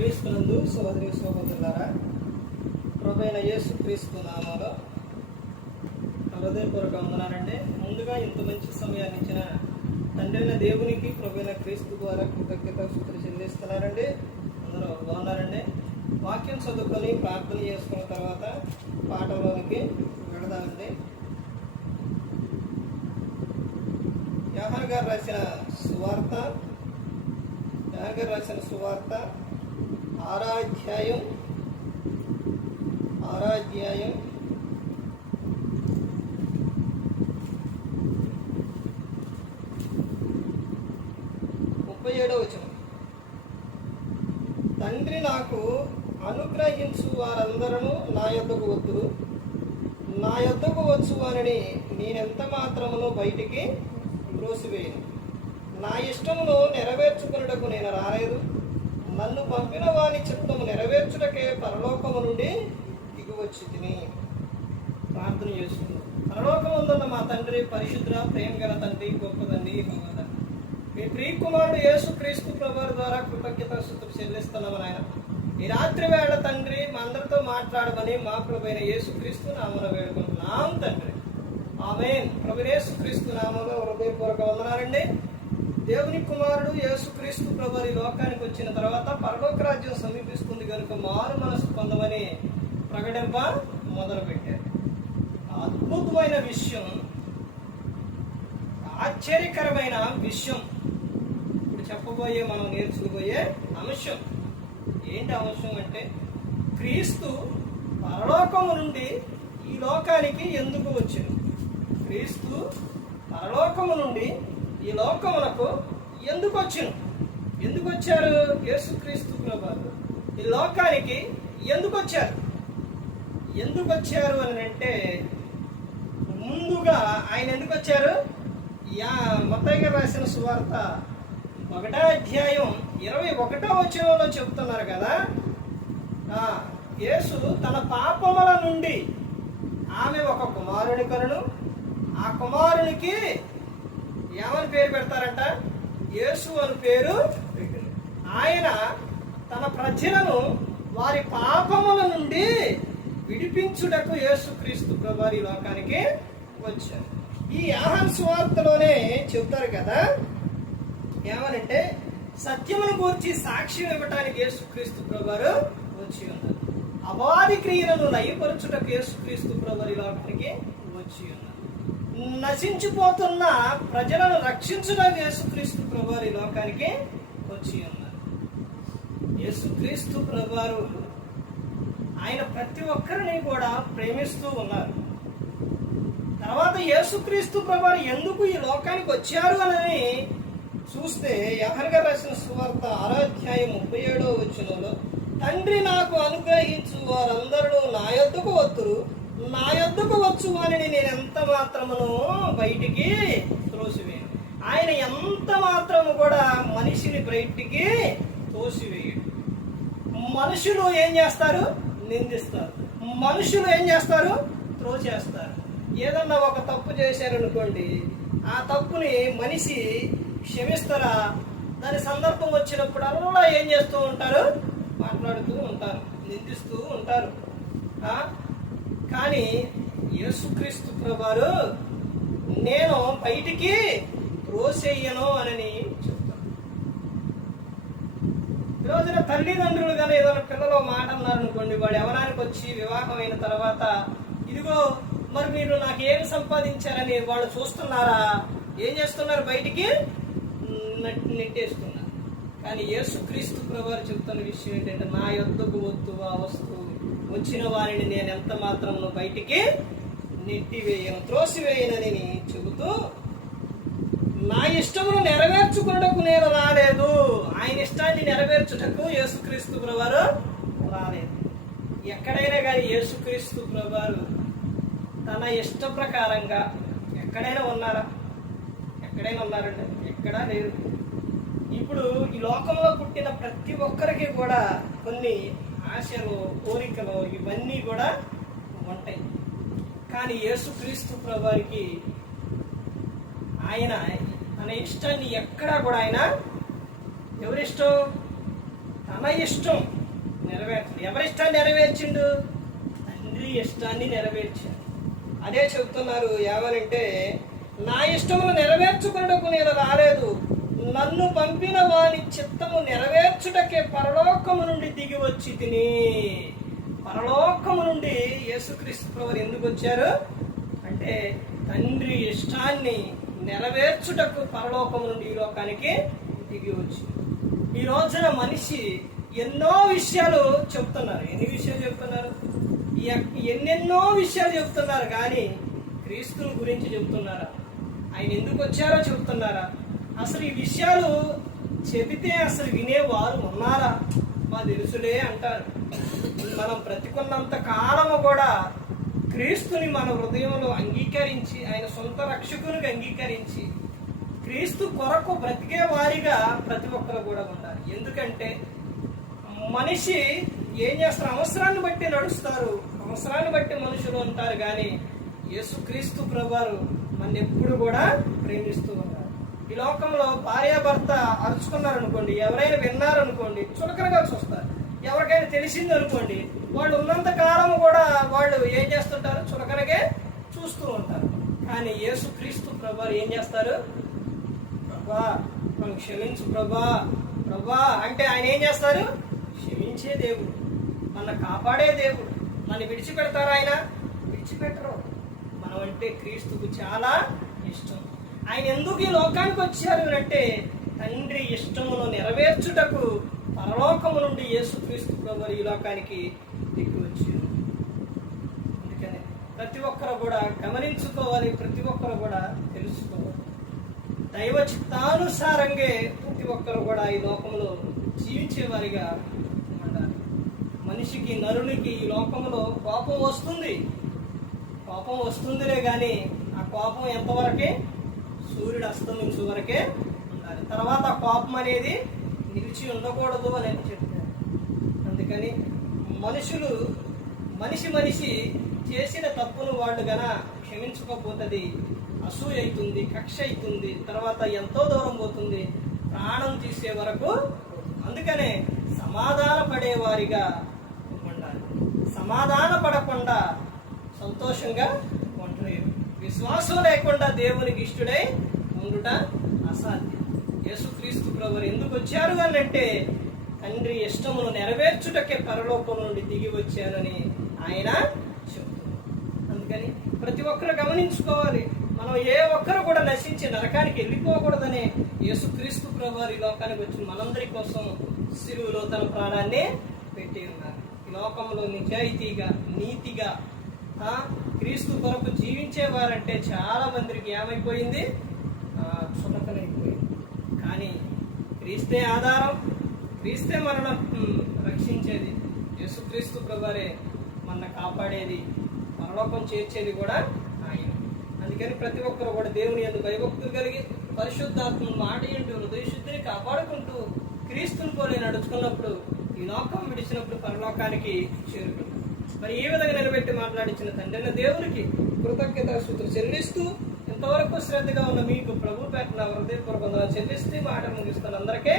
క్రీస్తునందు సోదరి సోదరులారా ప్రభైన యేసు క్రీస్తు నామాలో హృదయపూర్వక వందనాలండి. ముందుగా ఇంత మంచి సమయాన్ని ఇచ్చిన తండ్రైన దేవునికి ప్రభైన క్రీస్తు ద్వారా కృతజ్ఞత సూత్ర చెల్లిస్తున్నారండి. అందరూ బాగున్నారండి. వాక్యం చదువుకొని ప్రార్థన చేసుకున్న తర్వాత పాటలోనికి వెళదామండి. యోహాన్ గారు రాసిన సువార్త యోహాన్ గారు రాసిన సువార్త ఆరాధ్యాయం ఆరాధ్యాయం. ముప్పై ఏడవ వచనం. తండ్రి నాకు అనుగ్రహించు వారందరూ నా యొద్దకు వద్దురు నా యొద్దకు వచ్చు వారిని నేనెంత మాత్రమును బయటికి త్రోసివేయను నా ఇష్టమును నెరవేర్చుకున్నటకు నేను రాలేదు. నన్ను పంపిన వాని చిత్తము నెరవేర్చుటకే పరలోకము నుండి దిగివచ్చి తిని ప్రార్థన చేసుకుందాం. పరలోకముందున్న మా తండ్రి పరిశుద్ర ప్రేమ గల తండ్రి గొప్ప తండ్రి మీ ప్రియకుమారుడు యేసు క్రీస్తు ప్రభు ద్వారా కృతజ్ఞత స్థుతులు చెల్లిస్తున్నాము ఆయన ఈ రాత్రి వేళ తండ్రి మా అందరితో మాట్లాడమని మా ప్రభుైన యేసు క్రీస్తు నామన వేడుకుంటున్నాం తండ్రి. ఆమె ప్రభు యేసు క్రీస్తు నామంలో హృదయపూర్వక వందనాలండి. దేవుని కుమారుడు యేసుక్రీస్తు ప్రభు ఈ లోకానికి వచ్చిన తర్వాత పరలోక రాజ్యం సమీపిస్తుంది కనుక మారు మనసు పొందమని ప్రకటింప మొదలుపెట్టారు. అద్భుతమైన విషయం ఆశ్చర్యకరమైన విషయం ఇప్పుడు చెప్పబోయే మనం నేర్చుకుపోయే అంశం. ఏంటి అంశం అంటే క్రీస్తు పరలోకం నుండి ఈ లోకానికి ఎందుకు వచ్చింది క్రీస్తు పరలోకము నుండి ఈ లోకమునకు ఎందుకు వచ్చింది ఎందుకు వచ్చారు యేసుక్రీస్తు ప్రభు ఈ లోకానికి ఎందుకు వచ్చారు? ఎందుకు వచ్చారు అని అంటే ముందుగా ఆయన ఎందుకు వచ్చారు? యా మొత్తగా రాసిన సువార్త ఒకటో అధ్యాయం ఇరవై ఒకటో వచనంలో చెప్తున్నారు కదా. యేసు తన పాపముల నుండి ఆమె ఒక కుమారుని కనును. ఆ కుమారునికి ఏమని పేరు పెడతారంట? యేసు అని పేరు పెట్టారు. ఆయన తన ప్రజలను వారి పాపముల నుండి విడిపించుటకు యేసుక్రీస్తు ప్రభు లోకానికి వచ్చారు. ఈ ఆహాన్ సువార్తలోనే చెబుతారు కదా ఏమనంటే సత్యమును గూర్చి సాక్ష్యం ఇవ్వటానికి యేసుక్రీస్తు ప్రభువారు వచ్చి ఉన్నారు. అవాది క్రియలను లయపరచుటకు యేసుక్రీస్తు ప్రభు లోకానికి వచ్చి ఉన్నారు. నశించిపోతున్న ప్రజలను రక్షించడం యేసుక్రీస్తు ప్రభువారు ఈ లోకానికి వచ్చి ఉన్నారు. యేసుక్రీస్తు ప్రభువారు ఆయన ప్రతి ఒక్కరిని కూడా ప్రేమిస్తూ ఉన్నారు. తర్వాత యేసుక్రీస్తు ప్రభువారు ఎందుకు ఈ లోకానికి వచ్చారు అని చూస్తే ఎవరిగా రాసిన సువార్త ఆరాధ్యాయం ముప్పై ఏడో వచ్చినలో తండ్రి నాకు అనుగ్రహించు వారందరూ నా యొద్దకు వత్తురు. నా యొద్దకు వచ్చు వారిని నేను ఎంత మాత్రమును బయటికి త్రోసివేయను ఆయన ఎంత మాత్రము కూడా మనిషిని బయటికి తోసివేయడు. మనుషులు ఏం చేస్తారు? నిందిస్తారు. మనుషులు ఏం చేస్తారు? త్రో చేస్తారు ఏదన్నా ఒక తప్పు చేశారనుకోండి ఆ తప్పుని మనిషి క్షమిస్తారా? దాని సందర్భం వచ్చినప్పుడల్లా ఏం చేస్తూ ఉంటారు? మాట్లాడుతూ ఉంటారు నిందిస్తూ ఉంటారు. ఆ? కానీ యేసుక్రీస్తు ప్రభారు నేను బయటికి త్రోసేయను అని చెప్తాను రోజున తల్లిదండ్రులు కానీ ఏదైనా పిల్లలు మాట అన్నారనుకోండి వాడు ఎవరానికి వచ్చి వివాహమైన తర్వాత ఇదిగో మరి మీరు నాకు ఏమి సంపాదించారని వాళ్ళు చూస్తున్నారా? ఏం చేస్తున్నారు? బయటికి నెట్- నెట్టేస్తున్నారు. కానీ యేసుక్రీస్తు ప్రభువారు చెప్తున్న విషయం ఏంటంటే నా యొద్దకు వద్దు ఆ వస్తువు వచ్చిన వారిని నేను ఎంత మాత్రం బయటికి నెట్టివేయను త్రోసివేయనని చెబుతూ నా ఇష్టమును నెరవేర్చుకున్నటకు నేను రాలేదు. ఆయన ఇష్టాన్ని నెరవేర్చుటకు యేసుక్రీస్తు ప్రభువారు రాలేదు. ఎక్కడైనా కానీ యేసుక్రీస్తు ప్రభువారు తన ఇష్ట ప్రకారంగా ఎక్కడైనా ఉన్నారా? ఎక్కడైనా ఉన్నారండి? ఎక్కడా లేదు ఇప్పుడు ఈ లోకంలో పుట్టిన ప్రతి ఒక్కరికి కూడా కొన్ని ఆశలు కోరికలు ఇవన్నీ కూడా ఉంటాయి. కానీ యేసుక్రీస్తు ప్రభువారికి ఆయన తన ఇష్టాన్ని ఎక్కడా కూడా ఆయన ఎవరిష్టం? తన ఇష్టం నెరవేర్చండి ఎవరి ఇష్టాన్ని నెరవేర్చిండు? తండ్రి ఇష్టాన్ని నెరవేర్చాడు. అదే చెప్తున్నారు ఏమనంటే నా ఇష్టమును నెరవేర్చుకున్నకు నేను రాలేదు. నన్ను పంపిన వాని చిత్తము నెరవేర్చుటకే పరలోకము నుండి దిగి వచ్చి తిని పరలోకము నుండి యేసుక్రీస్తు ప్రభు ఎందుకు వచ్చారు? అంటే తండ్రి ఇష్టాన్ని నెరవేర్చుటకు పరలోకము నుండి ఈ లోకానికి దిగి వచ్చి. ఈ రోజున మనిషి ఎన్నో విషయాలు చెప్తున్నారు. ఎన్ని విషయాలు చెప్తున్నారు? ఎన్నెన్నో విషయాలు చెప్తున్నారు కానీ క్రీస్తుని గురించి చెప్తున్నారా? ఆయన ఎందుకు వచ్చారో చెప్తున్నారా? అసలు ఈ విషయాలు చెబితే అసలు వినేవారు ఉన్నారా? మా తెలుసులే అంటారు. మనం బ్రతికున్నంత కాలము కూడా క్రీస్తుని మన హృదయంలో అంగీకరించి ఆయన సొంత రక్షకునికి అంగీకరించి క్రీస్తు కొరకు బ్రతికే వారిగా ప్రతి ఒక్కరు కూడా ఉండాలి ఎందుకంటే మనిషి ఏం చేస్తారు? అవసరాన్ని బట్టి నడుస్తారు. అవసరాన్ని బట్టి మనుషులు ఉంటారు కానీ యేసుక్రీస్తు ప్రభువారు మన ఎప్పుడు కూడా ప్రేమిస్తూ ఈ లోకంలో భార్యాభర్త అరుచుకున్నారనుకోండి ఎవరైనా విన్నారనుకోండి చులకనగా చూస్తారు. ఎవరికైనా తెలిసింది అనుకోండి వాళ్ళు ఉన్నంత కాలం కూడా వాళ్ళు ఏం చేస్తుంటారు? చులకనగే చూస్తూ ఉంటారు. కానీ యేసుక్రీస్తు ప్రభువారు ఏం చేస్తారు? ప్రభా మనం క్షమించు ప్రభా ప్రభా అంటే ఆయన ఏం చేస్తారు? క్షమించే దేవుడు. మన కాపాడే దేవుడు. మన విడిచిపెడతారు ఆయన? విడిచిపెట్టరు. మనం అంటే క్రీస్తుకు చాలా ఇష్టం. ఆయన ఎందుకు ఈ లోకానికి వచ్చారు అంటే తండ్రి ఇష్టమును నెరవేర్చుటకు పరలోకము నుండి యేసుక్రీస్తు ప్రభు ఈ లోకానికి దిక్కు వచ్చారు అందుకని ప్రతి ఒక్కరు కూడా గమనించుకోవాలి ప్రతి ఒక్కరు కూడా తెలుసుకోవాలి. దైవ చిత్తానుసారంగా ప్రతి ఒక్కరు కూడా ఈ లోకంలో జీవించేవారిగా ఉండాలి. మనిషికి నరునికి ఈ లోకంలో కోపం వస్తుంది. కోపం వస్తుందిలే కానీ ఆ కోపం ఎంతవరకే సూర్యుడు అస్తమించే వరకే ఉండాలి. తర్వాత కోపం అనేది నిలిచి ఉండకూడదు అని చెప్తారు అందుకని మనుషులు మనిషి మనిషి చేసిన తప్పును వాళ్ళు గన క్షమించకపోతుంది అసూయ అవుతుంది కక్ష అవుతుంది తర్వాత ఎంతో దూరం పోతుంది ప్రాణం తీసే వరకు అందుకనే సమాధాన పడేవారిగా ఉండాలి. సమాధాన పడకుండా సంతోషంగా విశ్వాసం లేకుండా దేవునికి ఇష్టడై ఉండుట అసాధ్యం. యేసుక్రీస్తు ప్రభు ఎందుకు వచ్చారు అని అంటే తండ్రి ఇష్టమును నెరవేర్చుటకే పరలోకం నుండి దిగి వచ్చానని ఆయన చెబుతున్నారు. అందుకని ప్రతి ఒక్కరు గమనించుకోవాలి మనం ఏ ఒక్కరు కూడా నశించి నరకానికి వెళ్ళిపోకూడదనే యేసుక్రీస్తు ప్రభు ఈ లోకానికి వచ్చి మనందరి కోసం సిలువలో తన ప్రాణాన్ని పెట్టి ఉన్నారు. ఈ లోకంలో నిజాయితీగా నీతిగా క్రీస్తు కొరకు జీవించేవారంటే చాలా మందికి ఏమైపోయింది? సున్నతమైపోయింది కానీ క్రీస్తే ఆధారం క్రీస్తే మనల్ని రక్షించేది. యేసుక్రీస్తు ప్రభువారే మన కాపాడేది పరలోకం చేర్చేది కూడా ఆయన. అందుకని ప్రతి ఒక్కరు కూడా దేవుని ఎందు భయభక్తులు కలిగి పరిశుద్ధాత్మ మాట ఏంటి హృదయశుద్ధిని కాపాడుకుంటూ క్రీస్తుని పోలి నడుచుకున్నప్పుడు ఈ లోకం విడిచినప్పుడు పరలోకానికి చేరుకుంటాం. మరి ఈ విధంగా నిలబెట్టి మాట్లాడించిన తండ్రి దేవునికి కృతజ్ఞత సూత్రం చెల్లిస్తూ ఇంతవరకు శ్రద్ధగా ఉన్న మీకు ప్రభు పెట్టిన హృదయపూర్వకంగా చెల్లిస్తూ మాట ముగిస్తున్న అందరికీ